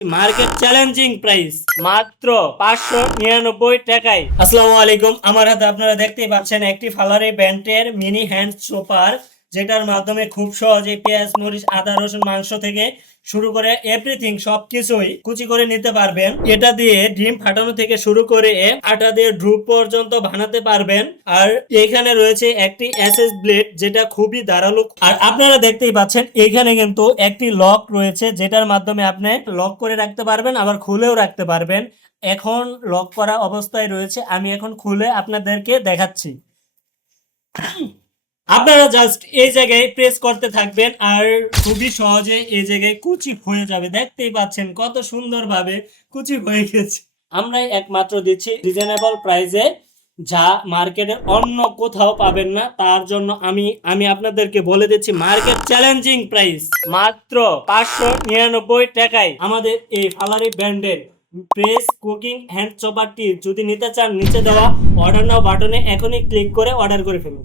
Market challenging price মাত্র 599 টাকায়। আসসালামু আলাইকুম, আমার হাতে আপনারা দেখতেই পাচ্ছেন একটি ফালারি ব্র্যান্ডের মিনি হ্যান্ড চপার, যেটার মাধ্যমে খুব সহজে পেঁয়াজ মরিচ আদা রসুন মাংস থেকে শুরু করে এভরিথিং সবকিছুই কুচি করে নিতে পারবেন। এটা দিয়ে ডিম ফাটানো থেকে শুরু করে আটা দিয়ে ড্রুপ পর্যন্ত বানাতে পারবেন। আর এখানে রয়েছে একটি এসএস ব্লেড, যেটা খুবই ধারালো। আর আপনারা দেখতেই পাচ্ছেন এখানে কিন্তু একটি লক রয়েছে, যেটার মাধ্যমে আপনি লক করে রাখতে পারবেন, আবার খুলেও রাখতে পারবেন। এখন লক করা অবস্থায় রয়েছে, আমি এখন খুলে আপনাদেরকে দেখাচ্ছি। আপনারা জাস্ট এই জায়গায় প্রেস করতে থাকবেন আর খুবই সহজে এই জায়গায় কুচি হয়ে যাবে। দেখতেই পাচ্ছেন কত সুন্দরভাবে কুচি হয়ে গেছে। আমরাই একমাত্র দিচ্ছি রিজনেবল প্রাইসে, যা মার্কেটে অন্য কোথাও পাবেন না। তার জন্য আমি আপনাদেরকে বলে দিচ্ছি মার্কেট চ্যালেঞ্জিং প্রাইস মাত্র 599 টাকায় আমাদের এই ফালারি ব্র্যান্ডের প্রেস কুকিং হ্যান্ড চপারটি যদি নিতে চান, নিচে দেওয়া অর্ডার নাও বাটনে এখনই ক্লিক করে অর্ডার করে ফেলুন।